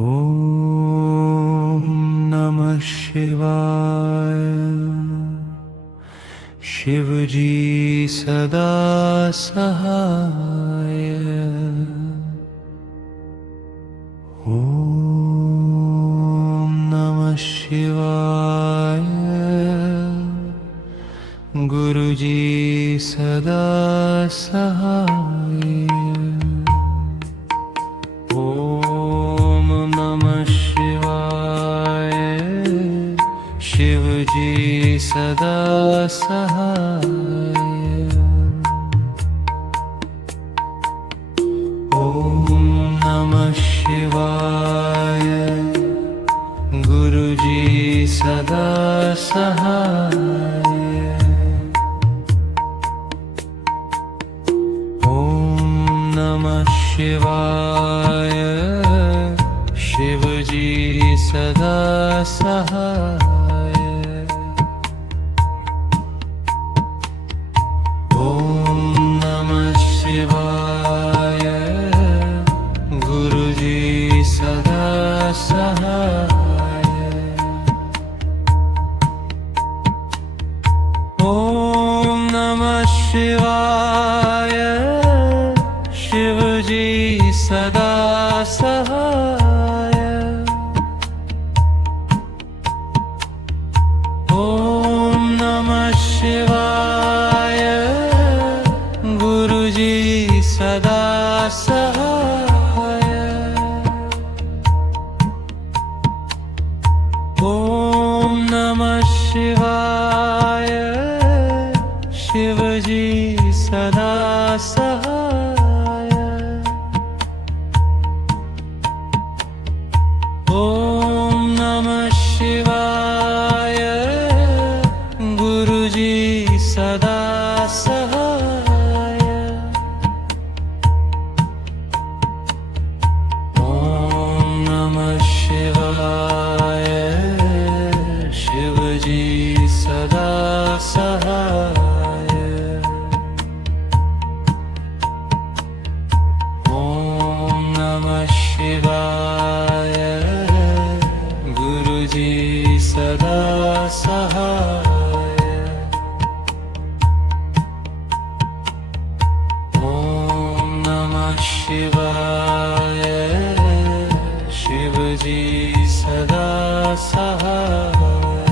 ॐ नमः शिवाय। शिवजी सदा सहाय। ॐ नमः शिवाय। गुरुजी सदा सहाय। ॐ नमः शिवाय। शिवजी सदा सहाय। ॐ नमः शिवाय। गुरुजी सदा सहाय। ॐ नमः शिवाय। शिवजी सदा सहाय। ॐ नमः शिवाय। गुरुजी सदा सहाय। ॐ नमः शिवाय। शिवजी सदा सहाय। ॐ नमः शिवाय। गुरुजी सदा सहाय। ॐ नमः शिवाय। शिवजी सदा सहाय। ॐ नमः शिवाय। गुरुजी सदा सहाय। ॐ नमः शिवाय। शिवजी सदा सहाय। ॐ नमः शिवाय। गुरुजी सदा सहाय। ॐ नमः शिवाय। शिवजी सदा सहाय।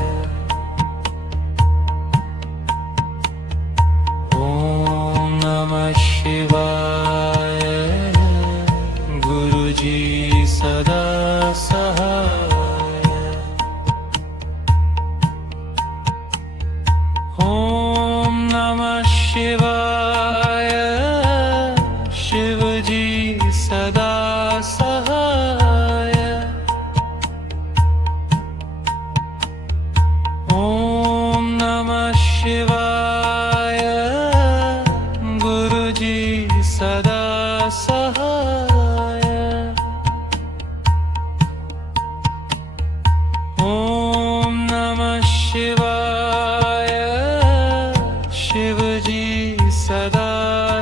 ॐ नमः शिवाय। गुरुजी सदा सहाय। ॐ नमः शिवाय। शिवजी सदा सहाय। ॐ नमः शिवाय। गुरुजी सदा सहाय। ॐ नमः शिवाय। शिवजी सदा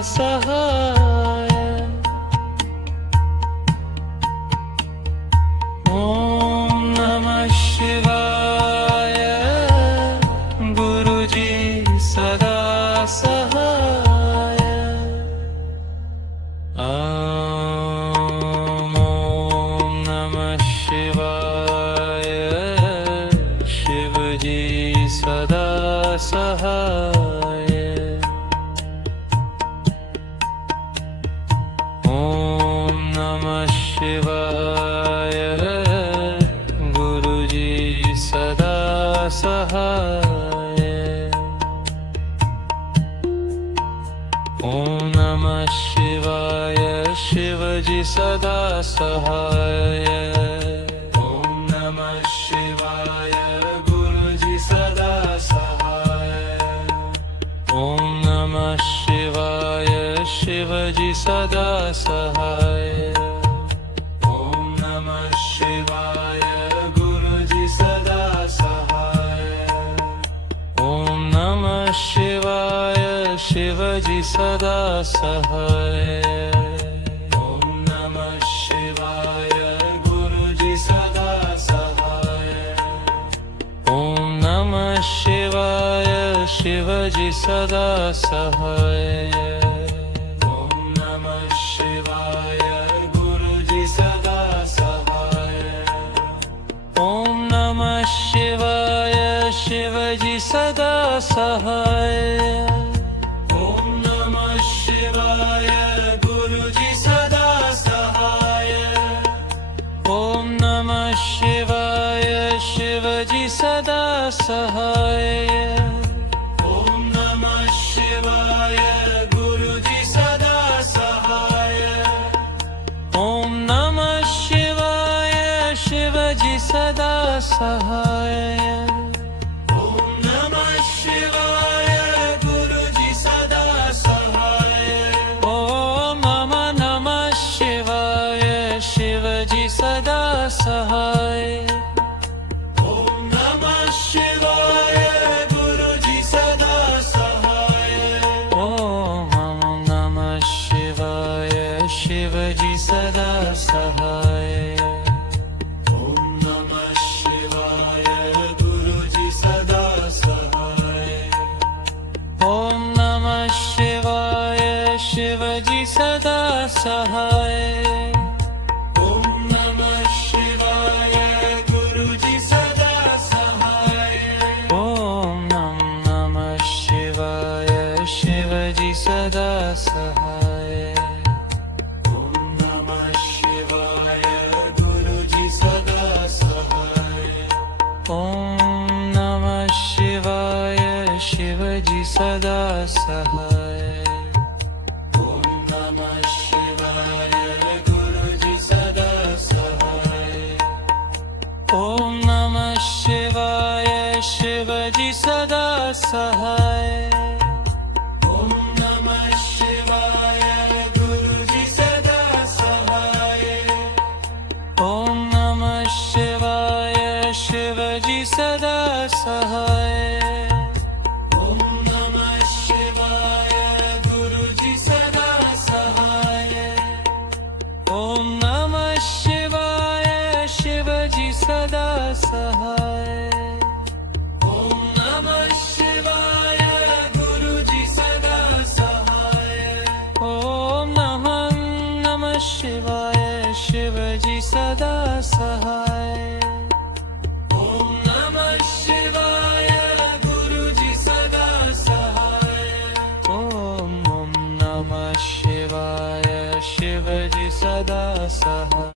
सहाय। ॐ नमः शिवाय। गुरुजी सदा सहाय। ॐ नमः शिवाय। शिवजी सदा सहाय। ॐ नमः शिवाय। गुरुजी सदा सहाय। ॐ नमः शिवाय। शिवजी सदा सहाय। ॐ नमः शिवाय। गुरुजी सदा सहाय। ॐ नमः शिवाय। शिवजी सदा सहाय। ॐ नमः शिवाय। गुरुजी सदा सहाय। ॐ नमः शिवाय। शिवजी सदा सहाय। ॐ नमः शिवाय। गुरुजी શિવજી સદા સહાય. ઓમ નમઃ શિવાય ગુરુજી સદા સહાય. ઓમ નમઃ શિવાય શિવજી સદા સહાય. ઓમ નમઃ શિવાય ગુરુજી સદા સહાય. ઓમ નમઃ શિવાય શિવજી સદા સહાય. ઓમ નમઃ શિવાય ગુરુજી સદા સહાય. ઓમ નમઃ શિવાય શિવજી સદા સહાય. ઓમ નમઃ શિવાય ગુરુજી સદા સહાય. ઓમ નમઃ શિવાય શિવજી સદા સહાય. ઓમ નમઃ શિવાય ગુરુજી સદા સહાય. ઓમ નમઃ શિવાય શિવજી સદા સહાય. ઓમ નમઃ શિવાય ગુરુજી સદા સહાય. ઓમ નમઃ શિવાય શિવજી સદા સહાય. ઓમ નમઃ શિવાય ગુરુજી સદા સહાય. ઓમ નમઃ શિવાય શિવજી સદા સહાય. ઓમ નમઃ શિવાય ગુરુજી સદા સહાય. ઓમ નમઃ શિવાય શિવજી સદા સહાય. ઓમ નમઃ શિવાય ગુરુજી સદા સહાય. ઓમ નમઃ શિવાય શિવજી સદા સહાય. ઓમ નમઃ શિવાય ગુરુજી સદા સહાય. ઓમ નમઃ શિવાય શિવજી સદા સહાય. ઓમ નમઃ શિવાય ગુરુજી સદા સહાય. ઓમ નમઃ શિવાય શિવજી સદા સહાય. ઓમ નમઃ શિવાય ગુરુજી સદા સહાય. ઓમ નમઃ શિવાય શિવજી સદા સહાય. ઓમ નમઃ શિવાય ગુરુજી સદા સહાય. ઓમ નમઃ શિવાય શિવજી સદા સહાય.